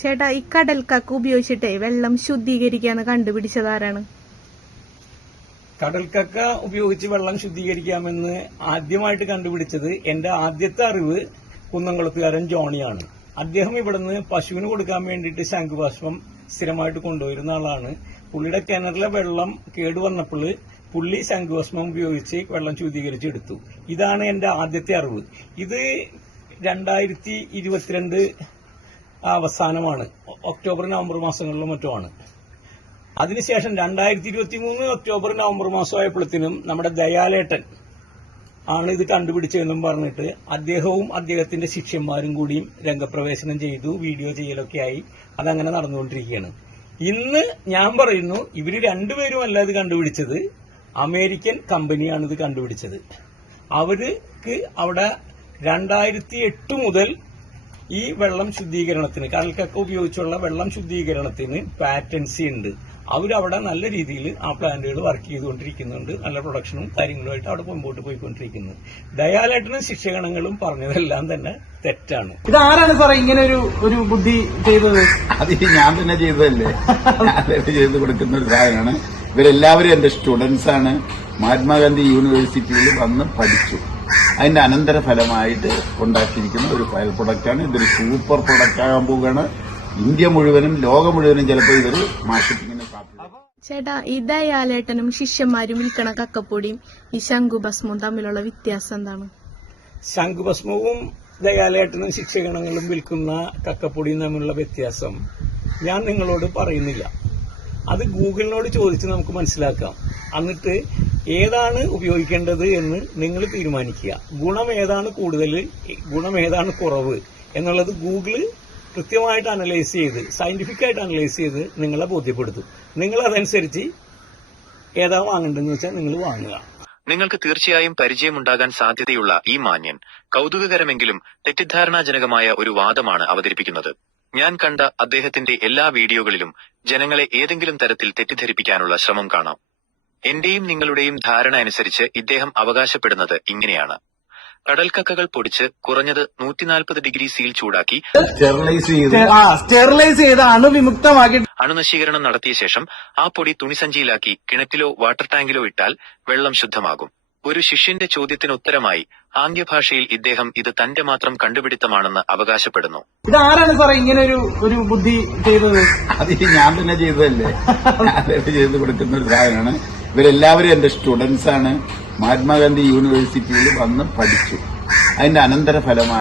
ചേട്ടാ, ഈ കടൽക്കക്ക ഉപയോഗിച്ചിട്ടേ വെള്ളം ശുദ്ധീകരിക്കാന്ന് കണ്ടുപിടിച്ചതാരാണ്? കടൽക്കക്ക ഉപയോഗിച്ച് വെള്ളം ശുദ്ധീകരിക്കാമെന്ന് ആദ്യമായിട്ട് കണ്ടുപിടിച്ചത് എന്റെ ആദ്യത്തെ അറിവ് കുന്നംകുളത്തുകാരൻ ജോണിയാണ്. അദ്ദേഹം ഇവിടുന്ന് പശുവിന് കൊടുക്കാൻ വേണ്ടിയിട്ട് ശംഖുപുഷ്പം സ്ഥിരമായിട്ട് കൊണ്ടുവരുന്ന ആളാണ്. പുള്ളിയുടെ കിണറിലെ വെള്ളം കേടുവന്നപ്പോൾ പുള്ളി ശംഖുപുഷ്പം ഉപയോഗിച്ച് വെള്ളം ശുദ്ധീകരിച്ചെടുത്തു. ഇതാണ് എന്റെ ആദ്യത്തെ അറിവ്. ഇത് 2022 അവസാനമാണ്, ഒക്ടോബർ നവംബർ മാസങ്ങളിലും മറ്റുമാണ്. അതിനുശേഷം 2023 ഒക്ടോബർ നവംബർ മാസമായപ്പോഴത്തേനും നമ്മുടെ ദയാലേട്ടൻ ആണ് ഇത് കണ്ടുപിടിച്ചതെന്നും പറഞ്ഞിട്ട് അദ്ദേഹവും അദ്ദേഹത്തിന്റെ ശിഷ്യന്മാരും കൂടിയും രംഗപ്രവേശനം ചെയ്തു, വീഡിയോ ചെയ്യലൊക്കെ ആയി. അതങ്ങനെ നടന്നുകൊണ്ടിരിക്കുകയാണ്. ഇന്ന് ഞാൻ പറയുന്നു, ഇവര് രണ്ടുപേരുമല്ല ഇത് കണ്ടുപിടിച്ചത്, അമേരിക്കൻ കമ്പനിയാണ് ഇത് കണ്ടുപിടിച്ചത്. അവർക്ക് അവിടെ 2008 മുതൽ ഈ വെള്ളം ശുദ്ധീകരണത്തിന്, കടൽക്കക്ക ഉപയോഗിച്ചുള്ള വെള്ളം ശുദ്ധീകരണത്തിന് പാറ്റൻസി ഉണ്ട്. അവരവിടെ നല്ല രീതിയിൽ ആ പ്ലാന്റുകൾ വർക്ക് ചെയ്തുകൊണ്ടിരിക്കുന്നുണ്ട്. നല്ല പ്രൊഡക്ഷനും കാര്യങ്ങളുമായിട്ട് അവിടെ മുമ്പോട്ട് പോയിക്കൊണ്ടിരിക്കുന്നു. ദയാലേട്ടനും ശിക്ഷകണങ്ങളും പറഞ്ഞതെല്ലാം തന്നെ തെറ്റാണ്. ഇതാരാണ് സാറേ ഇങ്ങനെ ഒരു ബുദ്ധി ചെയ്തത്? അത് ഞാൻ തന്നെ ചെയ്തതല്ലേ, ഞാൻ ചെയ്ത് കൊടുക്കുന്ന ഒരു സാധനമാണ്. ഇവരെല്ലാവരും എന്റെ സ്റ്റുഡൻസ് ആണ്. മഹാത്മാഗാന്ധി യൂണിവേഴ്സിറ്റിയിൽ വന്ന് പഠിച്ചു. അതിന്റെ അനന്തരഫലമായിട്ട് ഉണ്ടാക്കിയിരിക്കുന്ന ഒരു ഫയൽ പ്രൊഡക്റ്റാണ്. ഇതൊരു സൂപ്പർ പ്രൊഡക്റ്റ് ആകാൻ പോവുകയാണ്. ഇന്ത്യ മുഴുവനും ലോകം മുഴുവനും ചിലപ്പോൾ ഇതൊരു മാർക്കറ്റിംഗിന് ചേട്ടാ, ഈ ദയാലേട്ടനും ശിഷ്യന്മാരും വിൽക്കണ കക്കപ്പൊടിയും ഈ ശംഖുഭസ്മവും തമ്മിലുള്ള വ്യത്യാസം എന്താണ്? ശംഖുഭസ്മവും ദയാലേട്ടനും ശിക്ഷകണങ്ങളും വിൽക്കുന്ന കക്കപ്പൊടിയും തമ്മിലുള്ള വ്യത്യാസം ഞാൻ നിങ്ങളോട് പറയുന്നില്ല. അത് ഗൂഗിളിനോട് ചോദിച്ച് നമുക്ക് മനസ്സിലാക്കാം. എന്നിട്ട് ഏതാണ് ഉപയോഗിക്കേണ്ടത് എന്ന് നിങ്ങൾ തീരുമാനിക്കുക. ഗുണം ഏതാണ് കൂടുതൽ, ഗുണം ഏതാണ് കുറവ് എന്നുള്ളത് ഗൂഗിള് കൃത്യമായിട്ട് അനലൈസ് ചെയ്ത്, സയന്റിഫിക് ആയിട്ട് അനലൈസ് ചെയ്ത് നിങ്ങളെ ബോധ്യപ്പെടുത്തും. നിങ്ങൾ അതനുസരിച്ച് ഏതാ വാങ്ങേണ്ടതെന്ന് വെച്ചാൽ നിങ്ങൾ വാങ്ങുക. നിങ്ങൾക്ക് തീർച്ചയായും പരിചയമുണ്ടാകാൻ സാധ്യതയുള്ള ഈ മാന്യൻ കൗതുകകരമെങ്കിലും തെറ്റിദ്ധാരണാജനകമായ ഒരു വാദമാണ് അവതരിപ്പിക്കുന്നത്. ഞാൻ കണ്ട അദ്ദേഹത്തിന്റെ എല്ലാ വീഡിയോകളിലും ജനങ്ങളെ ഏതെങ്കിലും തരത്തിൽ തെറ്റിദ്ധരിപ്പിക്കാനുള്ള ശ്രമം കാണാം. എന്റെയും നിങ്ങളുടെയും ധാരണ അനുസരിച്ച് ഇദ്ദേഹം അവകാശപ്പെടുന്നത് ഇങ്ങനെയാണ്: കടൽക്കക്കകൾ പൊടിച്ച് കുറഞ്ഞത് 140 ഡിഗ്രി സീൽ ചൂടാക്കി സ്റ്റെറിലൈസ് ചെയ്ത് അണുവിമുക്തമാക്കി അണുനശീകരണം നടത്തിയ ശേഷം ആ പൊടി തുണിസഞ്ചിയിലാക്കി കിണറ്റിലോ വാട്ടർ ടാങ്കിലോ ഇട്ടാൽ വെള്ളം ശുദ്ധമാകും. ഒരു ശിഷ്യന്റെ ചോദ്യത്തിന് ഉത്തരമായി ആംഗ്യഭാഷയിൽ ഇദ്ദേഹം ഇത് തന്റെ മാത്രം കണ്ടുപിടുത്തമാണെന്ന് അവകാശപ്പെടുന്നു. ഇതാരാണ് സാറേ ഇങ്ങനെ ഒരു ബുദ്ധി ചെയ്തത്? അത് ഞാൻ തന്നെ ചെയ്തതല്ലേ, ഞാൻ ചെയ്ത് കൊടുക്കുന്ന ഒരു സാധനമാണ്. ഇവരെല്ലാവരും എന്റെ സ്റ്റുഡൻസ് ആണ്. മഹാത്മാഗാന്ധി യൂണിവേഴ്സിറ്റിയിൽ വന്ന് പഠിച്ചു. അതിന്റെ അനന്തരഫലമായി